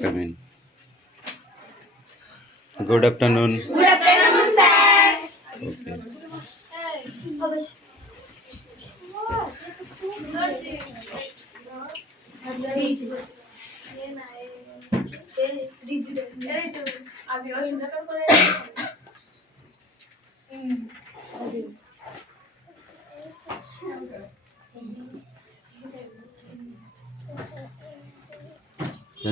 Come in. Good afternoon. Good afternoon, sir. Okay.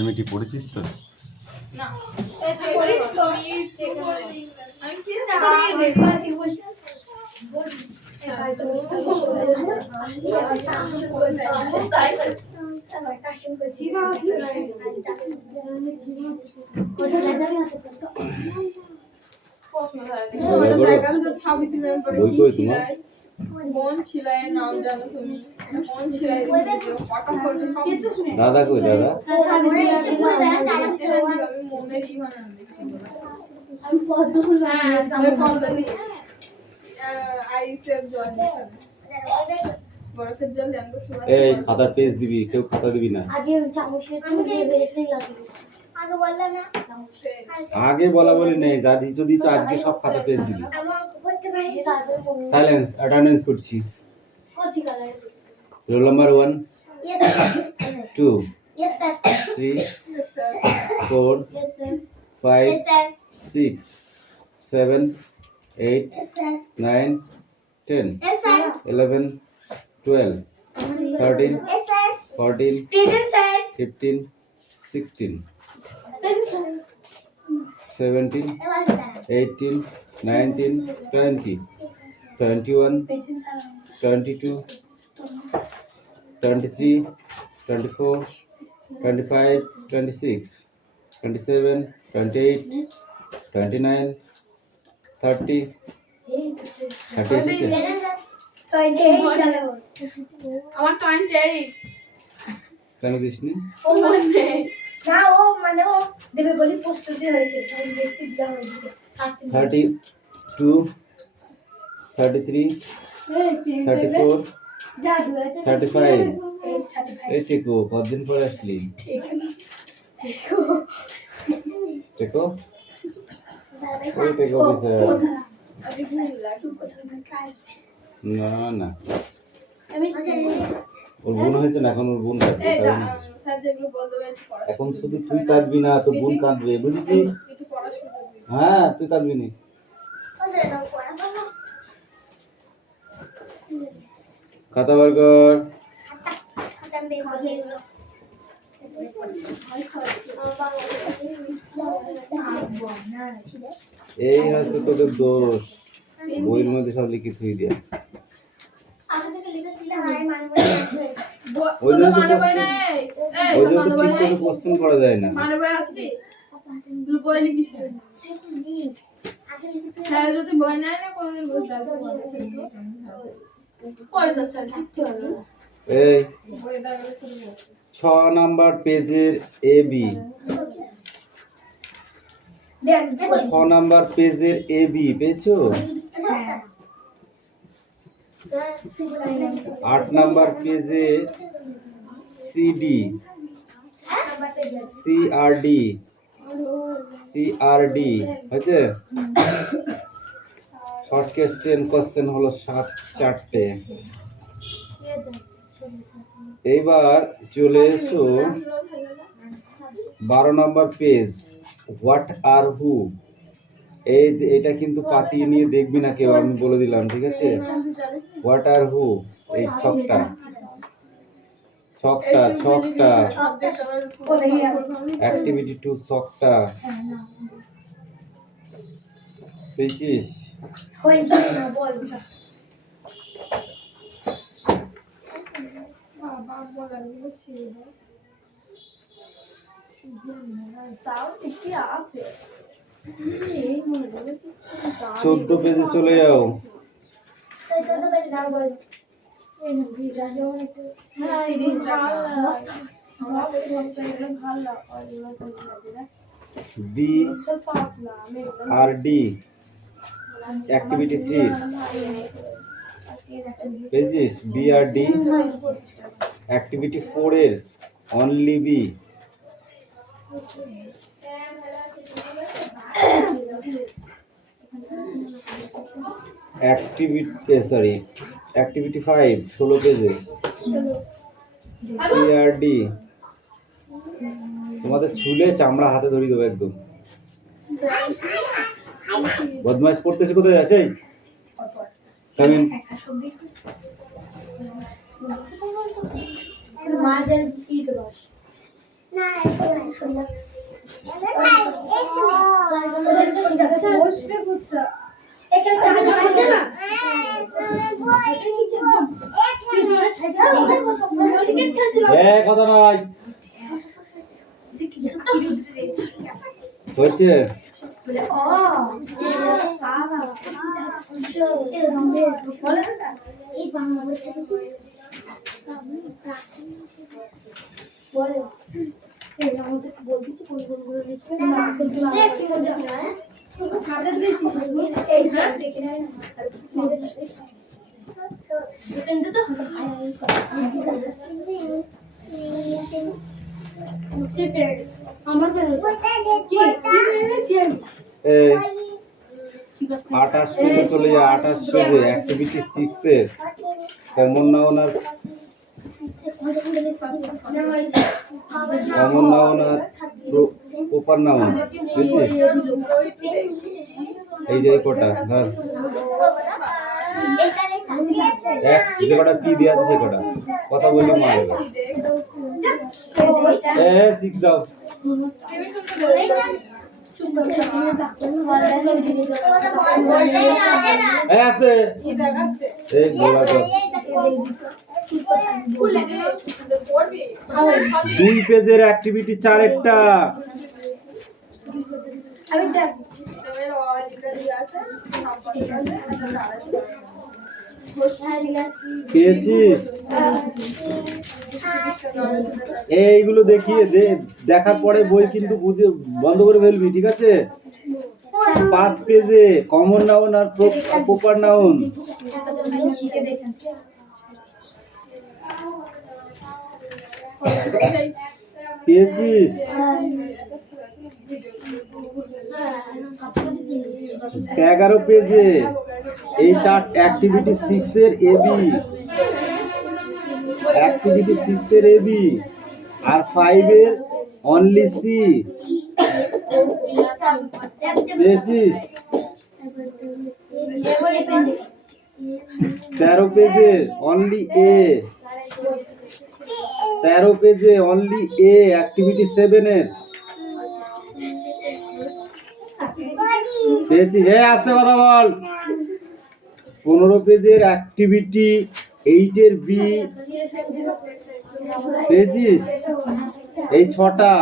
মেয়েটি পড়েছিস তো? না। দাদা কই দাদা? এই খাতার পেজ দিবি, কেউ খাতা দিবি না। আগে বলা বলি নেই, যা দিছো দিছো, আজকে সব খাতা পেজ দিবি। সাইলেন্স, অ্যাটেন্ডেন্স করছি। Roll number 1, 2, 3, 4, 5, 6, 7, 8, 9, 10, 11, 12, 13, 14, 15, 16, 17, 18, 19, 20, 21, 22, 23, 24, 25, 26, 27, 28, 29, 30, 36. আমার 28 কেন দিসনি? না ও মানে ও দেবে বলি প্রস্তুতি হয়েছে তাই দেখতে দেওয়া হয়েছে 32, 33, 34, 35. এই টেকো, কতদিন পর আসলি? টেকো ওই টেকো অফিসার। না না, ওর বোন হয়েছে না, এখন ওর বোন কাঁদবে। এখন শুধু তুই কাঁদবি না, তোর বোন কাঁদবে, বুঝেছিস? হ্যাঁ, তুই কাঁদবি না। খাতা বার কর। এই হচ্ছে তোদের দোষ, বইয়ের মধ্যে সব লিখে থুই দিয়া। ওই জন্য তো ঠিক করে কোশ্চেন করা যায় না। এই 6 নাম্বার পেজের এ বি, 6 নাম্বার পেজের এ বি পেয়েছো? 8 নাম্বার পেজে সিডি, সিআরডি, সিআরডি হয়েছে? শর্ট কোশ্চেন হলো 4টে। এইবার চলে এসো 12 নম্বর পেজ, হোয়াট আর হু। এটা কিন্তু পাতিয়ে নিয়ে দেখবি না কেউ, আমি বলে দিলাম, ঠিক আছে? হোয়াট আর হু, এই ছকটা অ্যাক্টিভিটি 2 ছকটা পেয়েছিস? আছে 14 পেজে চলে যাও। বি আর ডি অ্যাক্টিভিটি 3, পেজিস বি আর ডি অ্যাক্টিভিটি 4 এর অনলি বি অ্যাক্টিভিটি 5 16 পেজে সি আর ডি তোমাদের ছুলে চামড়া হাতে ধরিয়ে দেবো একদম। বদমাইশ পড়তেছে কোথায় আছে? কামিন মাঝের ইট বস না এখন না বসবে কুত্তা এখানে চার্জ আছে না কথা নয় হয়েছে। আমার 28 পেজে চলে যায়। 28 পেজে অ্যাক্টিভিটি 6 এর কমন নাউন আর প্রপার নাউন বুঝছিস? এই যে কটা ধর যে কটা পি দেওয়া আছে সে কটা কথা বললে মারবে। শিখ দাও দুই পেজের অ্যাক্টিভিটি 4 এরটা পেয়েছিস? এইগুলো দেখিয়ে দেখার পরে বই কিন্তু বুঝে বন্ধ করে ফেলবি, ঠিক আছে? 5 পেজে কমন নাউন আর প্রপার নাউন পেয়েছিস? 11 পেজে এই চার অ্যাক্টিভিটি 6 এর এবি, অ্যাক্টিভিটি 6 এর এবি আর 5 এর অনলি সি পেয়েছিস? 13 পেজে অনলি এ, 13 পেজে অনলি এ অ্যাক্টিভিটি 7 এর পেয়েছিস? আসতে কথা বল। 15 পেজের অ্যাক্টিভিটি 8 এর বি পেয়েছিস? এই 6টা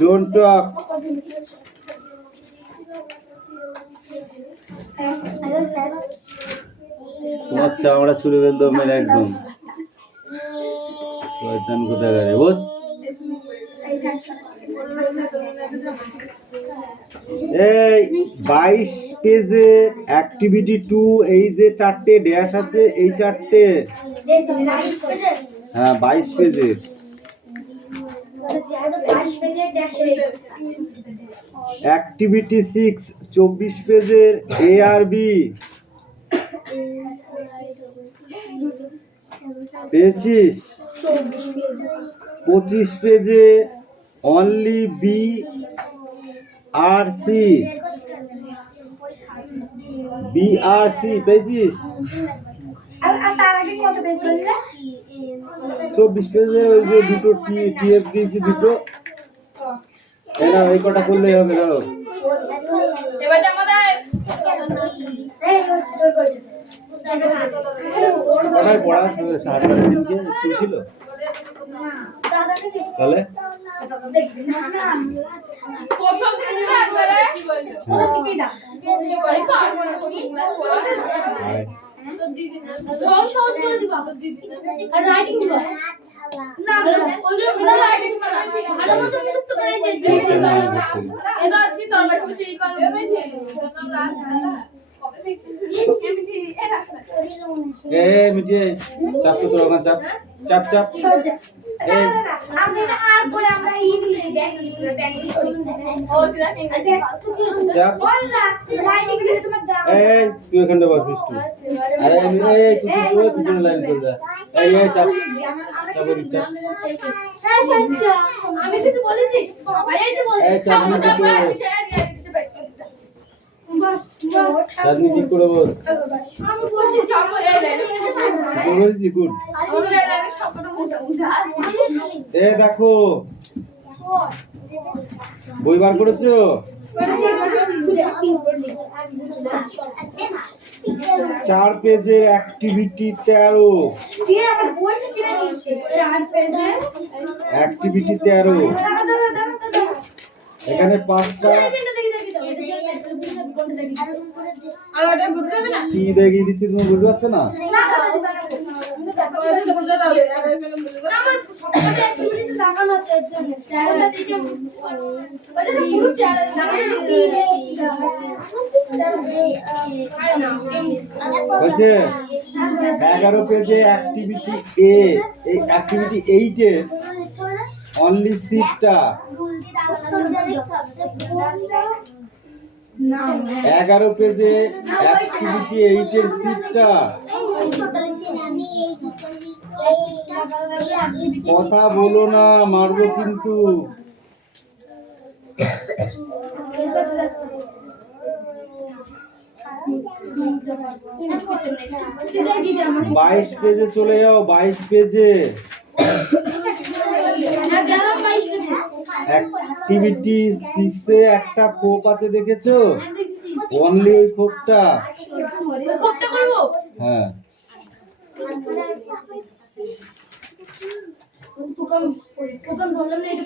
ডোন্ট টক। তোমার চামড়া ছুড়ে ফেলতো মেরে একদম। শয়তান কোথাকারে বস। এই 22 পেজে অ্যাক্টিভিটি 2 এই যে 4টে ড্যাশ আছে এই 4টে, হ্যাঁ 22 পেজে অ্যাক্টিভিটি 6 24 পেজের এ আর বি পেয়েছিস? 25 পেজে অনলি বি আর সি, বি আর সি পেয়েছিস? 24 পেজে ওই যে দুটো টিএফ দিয়েছি দুটো, এরা এই কটা করলেই হবে। ধরো এবার আমাদের কটায় পড়া? 7টার দিনকে স্কুল ছিল তাহলে প্রথম দিন একবারে কি বলছো ওটা টিকিটা কি বলি পারবো না কোন পড়া তোর দিদি না সহজ সহজ করে দিবা তোর দিদি না আর রাইটিং দিবা না ওইগুলো এটা রাইটিং ভালো মতো মুখস্থ করে যে এটা আছে তোর কাছে কিছু ই করবে আমি ঠিক আমরা কবে থেকে এমনি এটা এ মিটিয়ে চাপ তো তোর চাপ চাপ চাপ এই আমরা আর পরে আমরা ই নিয়েছি ব্যাংক সরি ও ঠিক আছে চাপ বললা রাইটিং দিলে তোমার দাও এই তুই এখানটা বস বিষ্টু আরে আমি এই তুই পিছনে লাইন চলে যা এই চাপ চাপ চাপ হ্যাঁ সঞ্জা আমি কিছু বলেছি বাবা এই তো বলেছি এই চাপ না চাপ চাঁদনি ঠিক করে বস আমি বলছি চলো এই বলেছি গুড এ দেখো বই বার করেছো 4 পেজের অ্যাক্টিভিটি 13 অ্যাক্টিভিটি 13 এখানে 5টা আর ওটা বুঝতে হবে না কি দেখিয়ে দিচ্ছি তুমি বুঝতে পারছো না ওটা বুঝতে হবে আর এখানে বুঝতে হবে আমার সবকটা অ্যাক্টিভিটি দেখানো হচ্ছে এর জন্য 13টা থেকে ওটা পুরো 13 হচ্ছে 11 পেজে অ্যাক্টিভিটি এ এই অ্যাক্টিভিটি 8 এ অনলি সিটটা 11 পেজে অ্যাক্টিভিটি 8 এর সিটটা কথা বলো না মারবো কিন্তু 22 পেজে চলে যাও 22 পেজে অ্যাক্টিভিটি 6 এ একটা খোপ আছে দেখেছো অনলি ওই খোপটা খোপটা করব হ্যাঁ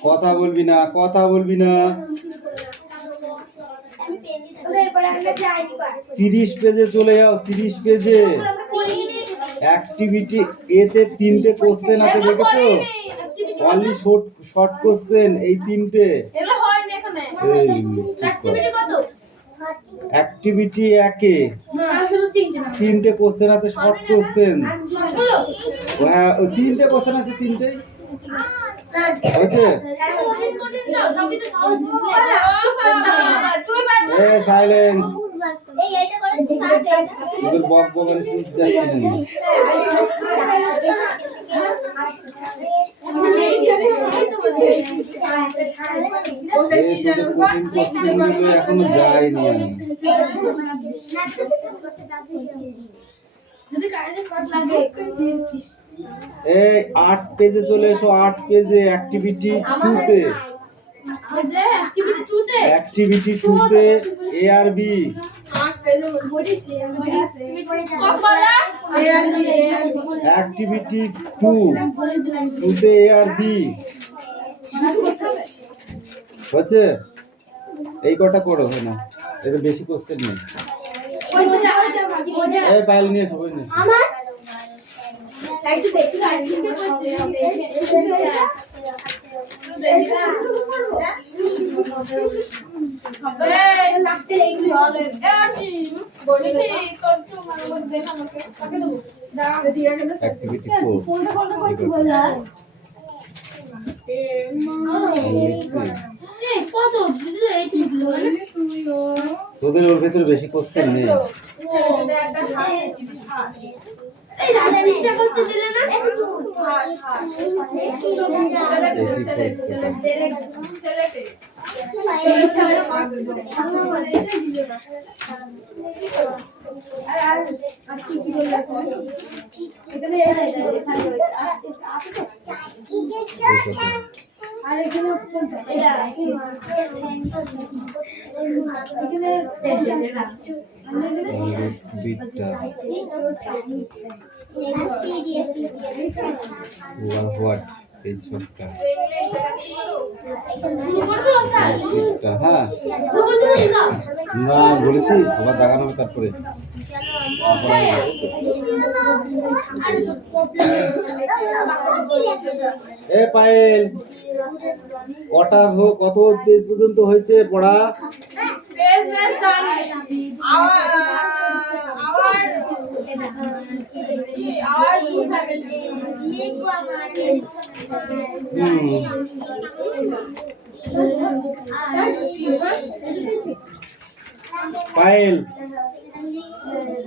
কথা বলবি না কথা বলবি না 30 পেজে চলে যাও 30 পেজে অ্যাক্টিভিটি এ তে 3টে কোশ্চেন আছে দেখেছো অনলি শর্ট কোশ্চেন এই 3টে এগুলো হয়নি এখানে অ্যাক্টিভিটি কত অ্যাক্টিভিটি 1 এ হ্যাঁ শুধু 3টে কোশ্চেন আছে শর্ট কোশ্চেন হ্যাঁ ওই 3টে কোশ্চেন আছে 3টেই হয়েছে তুই পারবি এ সাইলেন্স এই এইটা করেছি তোদের বক বকানি শুনতে চাচ্ছি না ওটা এই সিজন তোদের কঠিন কোশ্চেনগুলো এখনো যায়নি আমি যদি কারেন্ট শর্ট লাগে এই 8 পেজে চলে এসো 8 পেজে অ্যাক্টিভিটি 2 তে অ্যাক্টিভিটি 2 তে অ্যাক্টিভিটি 2 তে এ আর বি 8 পেজ কত বলা অ্যাক্টিভিটি 2 তে এ আর বি হচ্ছে এই কটা করো না এটা বেশি কোশ্চেন নেই এই ফাইল নিয়ে এসো বই নিয়ে এসো। আমার একটু দেখি লাস্টের এইগুলো চলে গাড়ি বলিনি তোর তো মানে দেখা আমাকে কাকে দেবো দাঁড়া দিয়ে গেলে অ্যাক্টিভিটি 4 কোনটা কোনটা কই কি বলা এই কত দিদি এই দিলো তুইও তোদের ওর ভেতরে বেশি কোশ্চেন নেই একটা হাত এই রাজনীতিটা করতে দিলে না আর এখানে কোনটা এটা বিটটা হোয়াট এই ছোটটা ইংলিশ এখানে শুরু করবে স্যার ছোটটা হ্যাঁ গুগল তুমি দাও না বলেছি আবার দেখানো হবে তারপরে এ পায়েল কত পেজ পর্যন্ত হয়েছে পড়া? পেজ পেজ জানি আওয়ার টু ফ্যামিলি পায়েল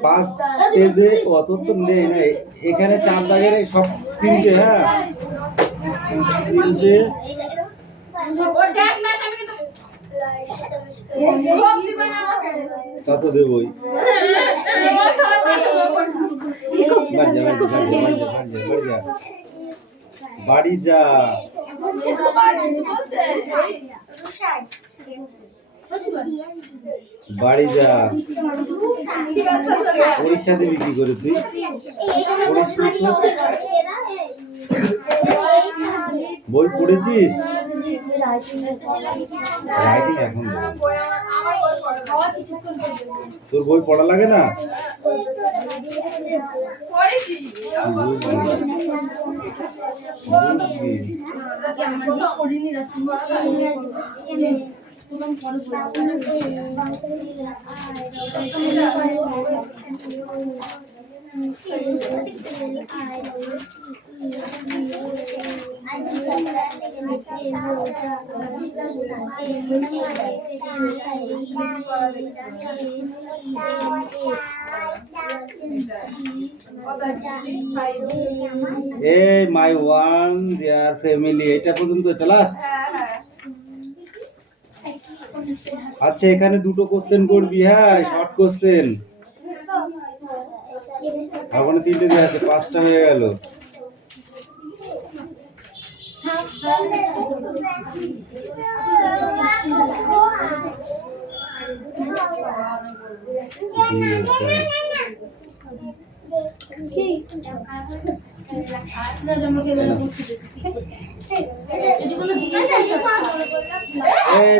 5 পেজে অত তো নেই না, এখানে 4 দাগের সব 3টে হ্যাঁ 3টে ও ড্যাশ ম্যাচ আমি কিন্তু সব দিবেন আমাকে তা তো দেবই। বাড়ি যা বাড়ি যা পরীক্ষা দিবি কি করে তুই? বই পড়েছিস? রাইটিং এখন তোর বই পড়া লাগে না? পড়েছি এই মাই ওয়ান দেয়ার ফ্যামিলি এটা পর্যন্ত, এটা লাস্ট। আচ্ছা এখানে দুটো কোশ্চেন করবি হ্যাঁ, শর্ট কোশ্চেন। এখন 3টে দেওয়া আছে, 5টা হয়ে গেল।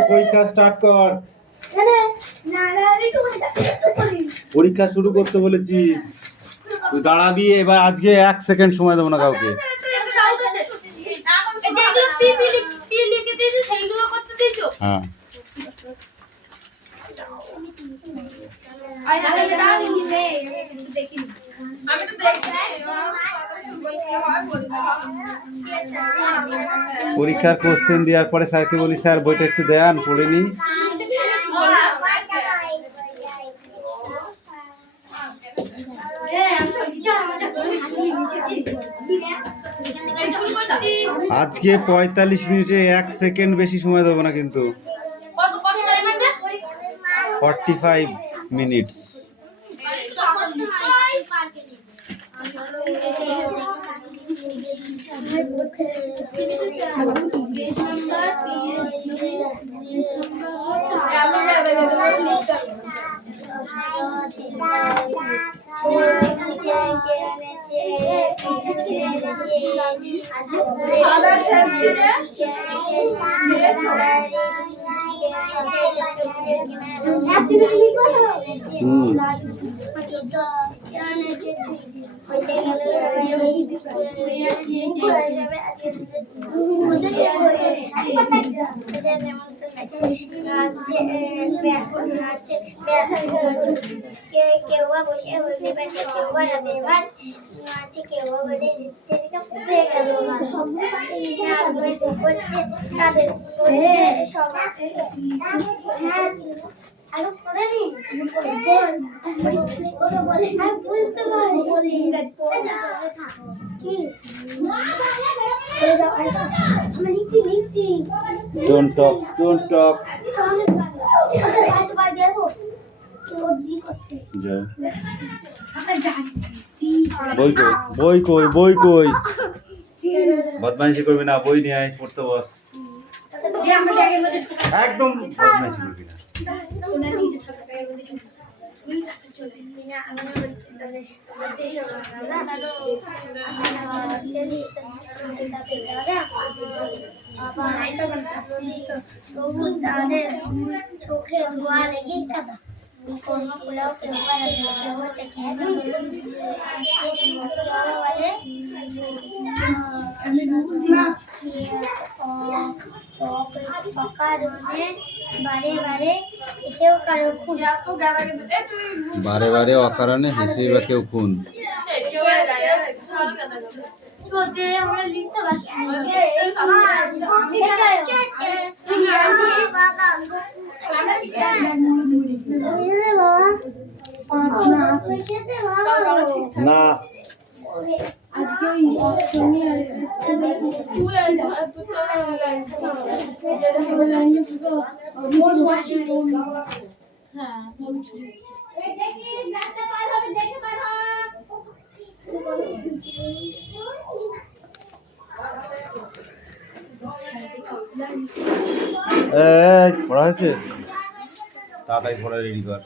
পরীক্ষা স্টার্ট কর। পরীক্ষা শুরু করতে বলেছি, তুই দাঁড়াবি। এবার আজকে 1 সেকেন্ড সময় দেবো না কাউকে। হ্যাঁ আমি তো দেখি পরীক্ষার কোশ্চেন দেওয়ার পরে স্যারকে বলি, স্যার বইটা একটু দেন পড়ে নি। আজকে 45 মিনিটে 1 সেকেন্ড বেশি সময় দেবো না কিন্তু। 45 minutes. Don't talk, don't talk. যাও। বই কই বদমাইশি করবি না, বই নিয়ে আয়, পড়তে বস। একদম বদমাইশি করবি না। তবু তাদের চোখে ধোয়া লেগেই কাদা কোন পোলাও কেউ হচ্ছে কেন অকারণে বারে বারে এসেও কারো খুব এত গালা কিন্তু এ তুই বারে বারে অকারণে হেসেই বা কেউ খুন। কেউ গায়া বিশাল গালা ছোটে আমরা লিখতে পারছি না না আজকে ওই অষ্টমী আর পড়া হয়েছে, তাড়াতাড়ি পড়া রেডি কর।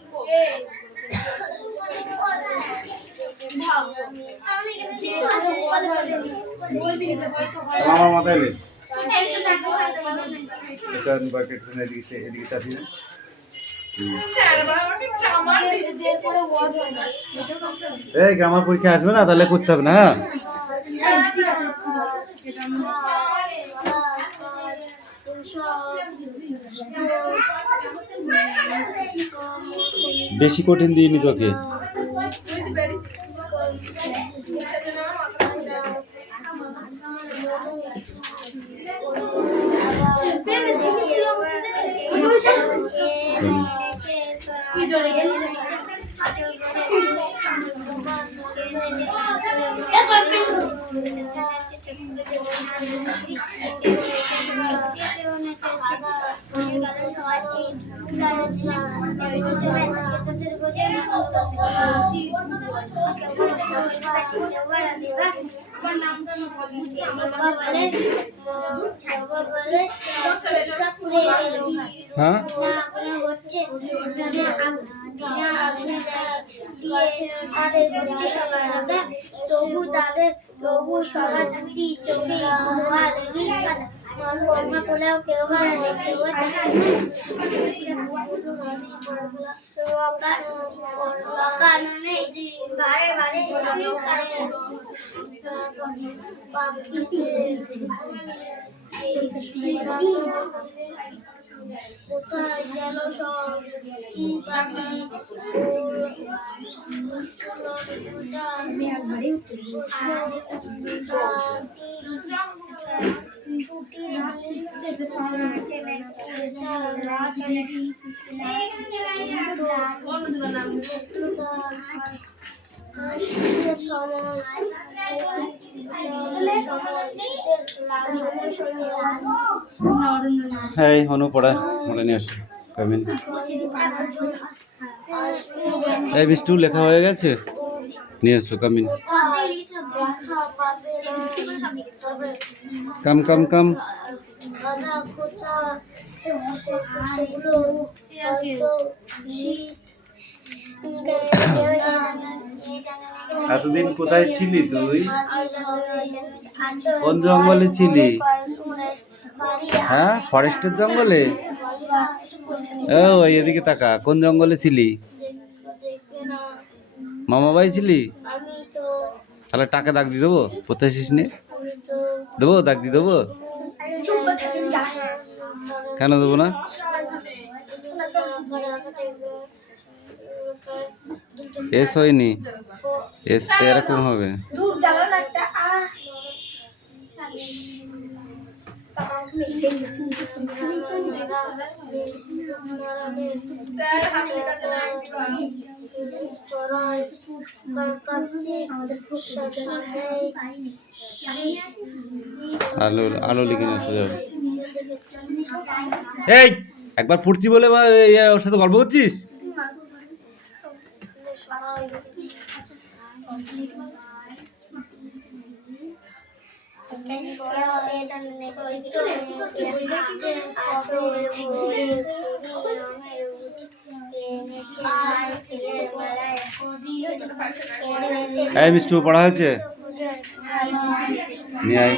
আমার মাথায় এলে এদিকে চাপিয়ে এই গ্রামার পরীক্ষা আসবে না, তাহলে করতে হবে না। হ্যাঁ বেশি কঠিন দিইনি তোকে। হ্যাঁ তবু তাদের তবু সবার দুটি চোখে ধোয়া লেগেই কাদা কর্মা পোলাও কেউ বাড়া দেখতে অকারণে বারে বারে পাখিদের কোথায় গেল সব কি পাখি হ্যাঁ হনু পড়া মনে নিয়ে আসো কামিন। এই বিষ্টু লেখা হয়ে গেছে, নিয়ে এসো কামিন। কাম কাম কাম এতদিন কোথায় ছিলি তুই? কোন জঙ্গলে ছিলি? হ্যাঁ ফরেস্টের জঙ্গলে। ও এদিকে তাকা, কোন জঙ্গলে ছিলি? মামা বাড়ি ছিলি? তাহলে টাকা দাগ দিয়ে দেবো, পড়তে আসিস নি? দেবো দাগ দিয়ে দেবো? কেন দেবো না? এস হয়নি, এস এরকম হবে। আলো আলো লিখে নিয়ে যাও। এই একবার পড়ছি বলে ওর সাথে গল্প করছিস? এই মিষ্টু পড়া হয়েছে? নিয়ে আয়।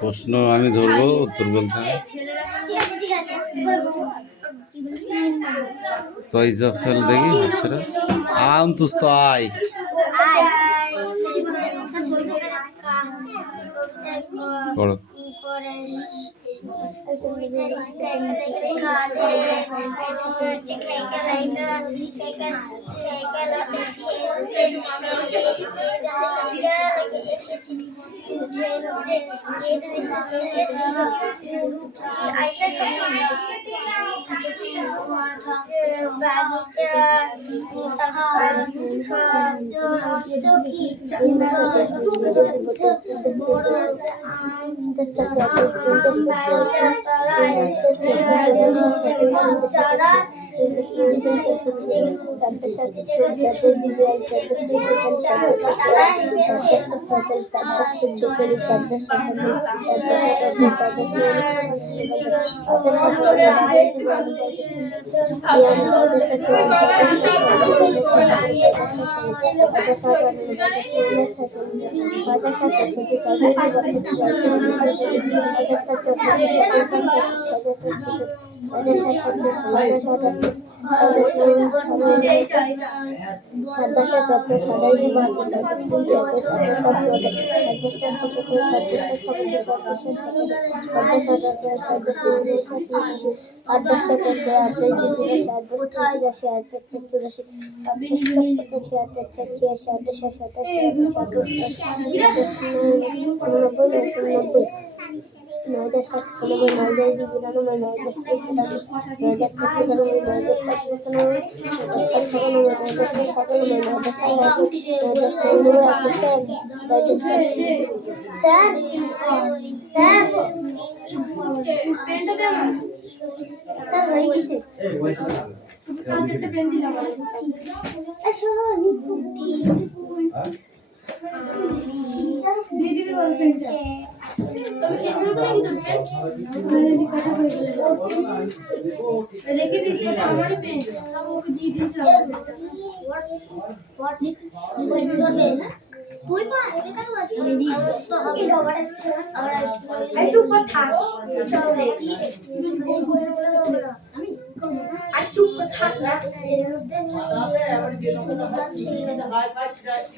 প্রশ্ন আমি ধরবো, উত্তর বলতে হবে। তৈজফেল দেখি আচ্ছা আন্তুস্ত আয় পড়ো।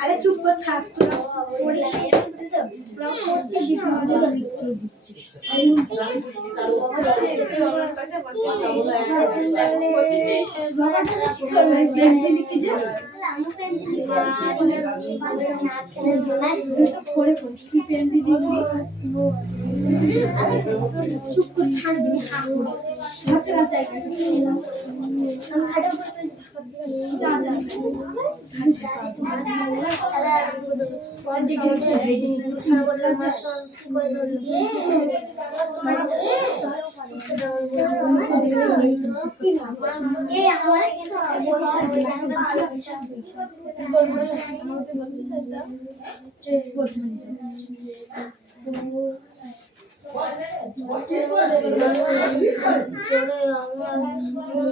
আরে চুপ কর থাক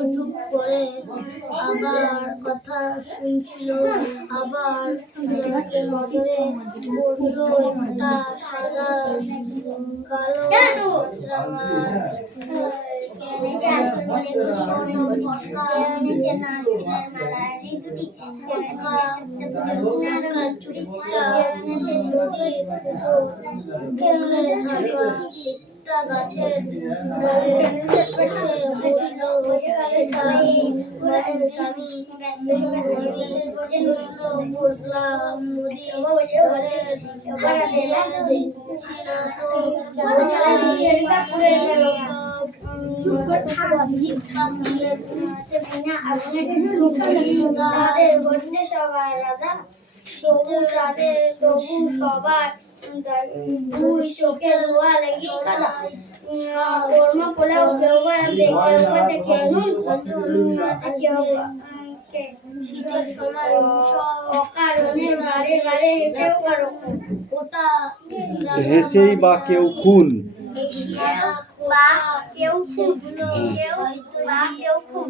চুপ করে আবার কথা শুনছিল, আবার নজরে পড়লো একটা সাদা কালো গাছের সবার দুই চোখে ধোয়া লেগে কাদা কর্ম পোলাও কেউ বাড়াতে কেউ বাঁচে কেনুন কেউ শীতের সময় অকারণে বারে বারে হেসেও কারো ওটা হেসেই বা কেউ খুন বা কেউ খুন